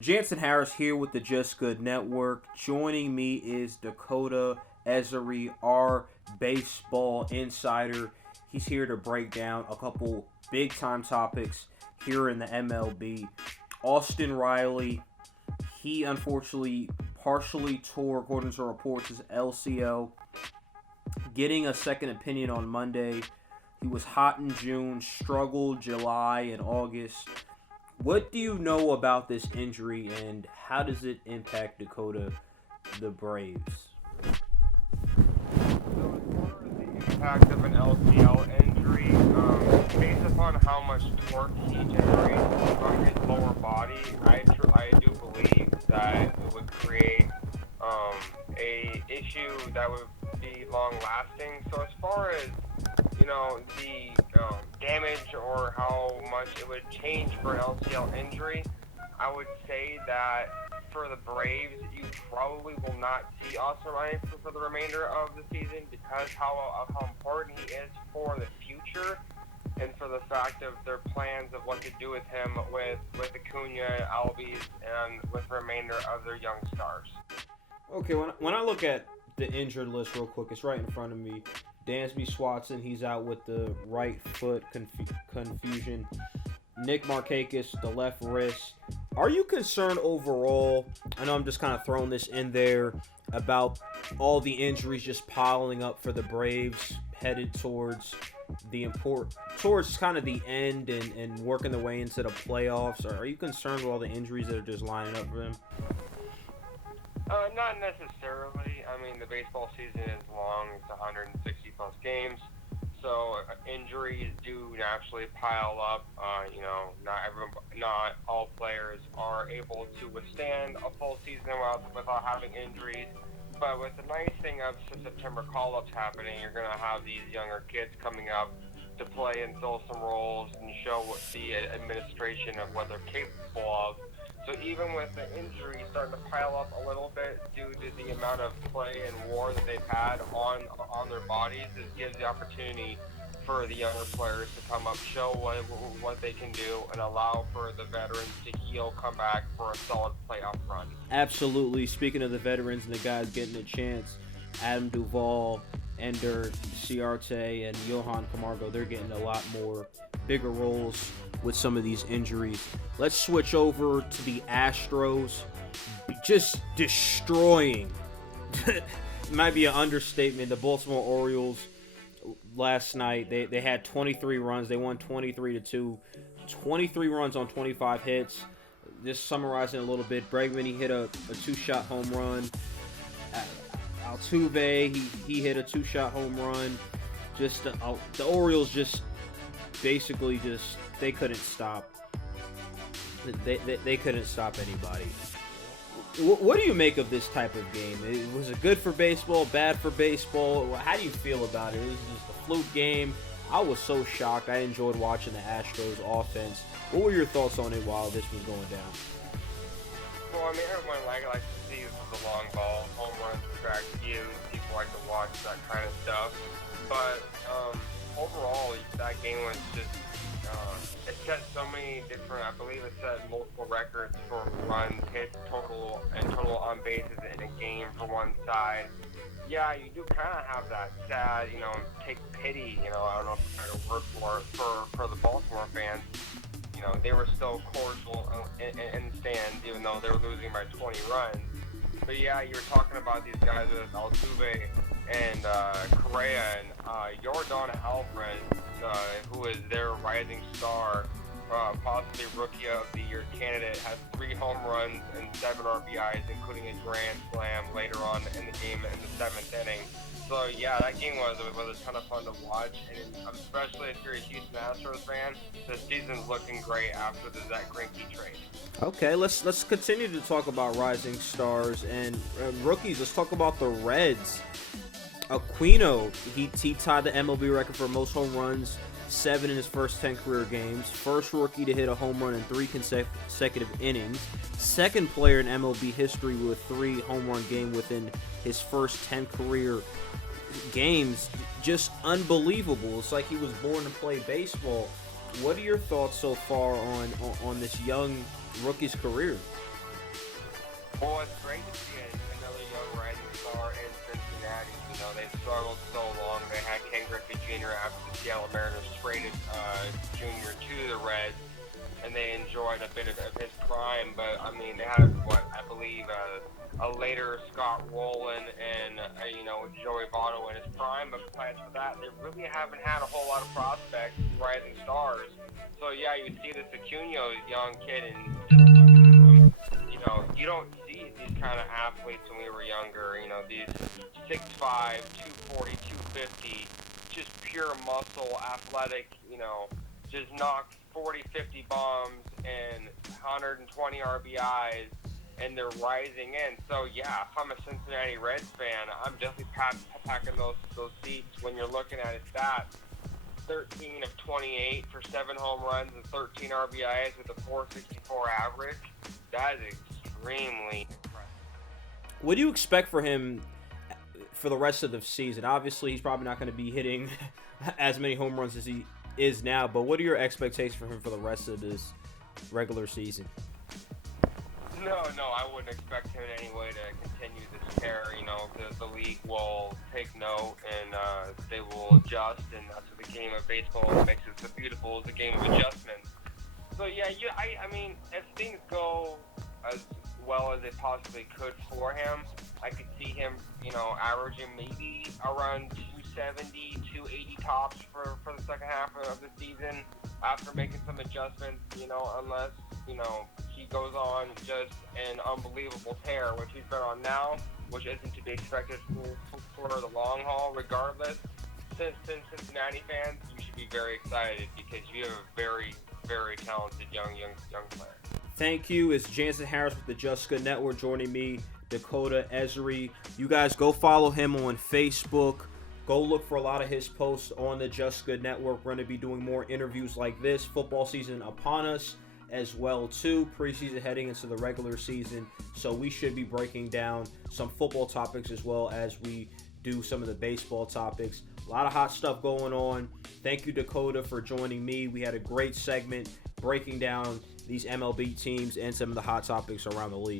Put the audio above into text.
Jansen Harris here with the Just Good Network. Joining me is Dakota Esary, our baseball insider. He's here to break down a couple big time topics here in the MLB. Austin Riley, he unfortunately partially tore, according to reports, his LCL. Getting a second opinion on Monday. He was hot in June, struggled July and August. What do you know about this injury, and how does it impact Dakota, the Braves? So as far as the impact of an LCL injury, based upon how much torque he generates from his lower body, I do believe that it would create a issue that would be long lasting. So as far as the damage or how much it would change for an LCL injury, I would say that for the Braves, you probably will not see Austin Riley for the remainder of the season because how important he is for the future and for the fact of their plans of what to do with him with Acuna, Albies, and with the remainder of their young stars. Okay, when I look at the injured list real quick, it's right in front of me. Dansby Swanson, he's out with the right foot confusion. Nick Markakis, the left wrist. Are you concerned overall? I know I'm just kind of throwing this in there about all the injuries just piling up for the Braves headed towards kind of the end and working their way into the playoffs. Are you concerned with all the injuries that are just lining up for them? Not necessarily. I mean, the baseball season is long. It's 160 plus games. So injuries do naturally pile up. Not all players are able to withstand a full season without having injuries. But with the nice thing of September call-ups happening, you're going to have these younger kids coming up to play and fill some roles and show what the administration of what they're capable of. So even with the injuries starting to pile up a little bit due to the amount of play and war that they've had on their bodies, this gives the opportunity for the younger players to come up, show what they can do, and allow for the veterans to heal, come back for a solid playoff run. Absolutely. Speaking of the veterans and the guys getting a chance, Adam Duvall, Ender Ciarte, and Johan Camargo, they're getting a lot more bigger roles with some of these injuries. Let's switch over to the Astros. Just destroying. Might be an understatement. The Baltimore Orioles last night, they had 23 runs. They won 23-2. 23 runs on 25 hits. Just summarizing a little bit, Bregman, he hit a two-shot home run. Altuve, he hit a two-shot home run. Just the Orioles just basically they couldn't stop. They couldn't stop anybody. What do you make of this type of game? Was it good for baseball, bad for baseball? How do you feel about it? It was just a fluke game. I was so shocked. I enjoyed watching the Astros offense. What were your thoughts on it while this was going down? Well, I mean, everyone likes to see the long ball, home runs, track views. People like to watch that kind of stuff. But overall, that game was just it set so many different. I believe it set multiple records for runs, hits, total on bases in a game for one side. Yeah, you do kind of have that sad, take pity. I don't know if there's a word for it for the Baltimore fans. They were still cordial in the stands, even though they were losing by 20 runs. But yeah, you were talking about these guys with Altuve and Correa and Yordan Alvarez, who is their rising star, possibly Rookie of the Year candidate, has 3 home runs and 7 RBIs, including a grand slam later on in the game in the 7th inning. So yeah, that game was a ton of fun to watch, and especially if you're a Houston Astros fan, the season's looking great after the Zach Greinke trade. Okay, let's continue to talk about rising stars and rookies. Let's talk about the Reds. Aquino, he tied the MLB record for most home runs, 7 in his first 10 career games. First rookie to hit a home run in 3 consecutive innings. Second player in MLB history with 3 home run game within his first 10 career games. Just unbelievable. It's like he was born to play baseball. What are your thoughts so far on this young rookie's career? Well, it's great to see another young rising star in Cincinnati. You know, they struggled so long. They had Ken Griffey Jr. after the Seattle Mariners traded Jr. to the Reds, and they enjoyed a bit of his prime. But, I mean, they had, I believe a later Scott Rowland and, Joey Votto in his prime. But besides that, they really haven't had a whole lot of prospects, rising stars. So, yeah, you see this Acuna young kid and you don't see these kind of athletes when we were younger. You know, these 6'5", 240, 250, just pure muscle, athletic, just knock 40, 50 bombs and 120 RBIs, and they're rising in. So, yeah, if I'm a Cincinnati Reds fan, I'm definitely packing those seats when you're looking at his stats. 13 of 28 for 7 home runs and 13 RBIs with a 464 average. That is extremely impressive. What do you expect for him for the rest of the season? Obviously, he's probably not going to be hitting as many home runs as he is now, but what are your expectations for him for the rest of this regular season? No, I wouldn't expect him in any way to continue this tear. The league will take note and they will adjust, and that's what the game of baseball makes it so beautiful, is the game of adjustments. So, yeah, I mean, if things go as well as they possibly could for him, I could see him, averaging maybe around 270, 280 tops for the second half of the season after making some adjustments, unless, he goes on just an unbelievable tear, which he's been on now, which isn't to be expected for the long haul. Regardless, since Cincinnati fans, you should be very excited because you have a very, very talented young player. Thank you. It's Jansen Harris with the Just Good Network joining me, Dakota Esary. You guys go follow him on Facebook. Go look for a lot of his posts on the Just Good Network. We're going to be doing more interviews like this. Football season upon us as well, too. Preseason heading into the regular season. So we should be breaking down some football topics as well as we do some of the baseball topics. A lot of hot stuff going on. Thank you, Dakota, for joining me. We had a great segment breaking down these MLB teams and some of the hot topics around the league.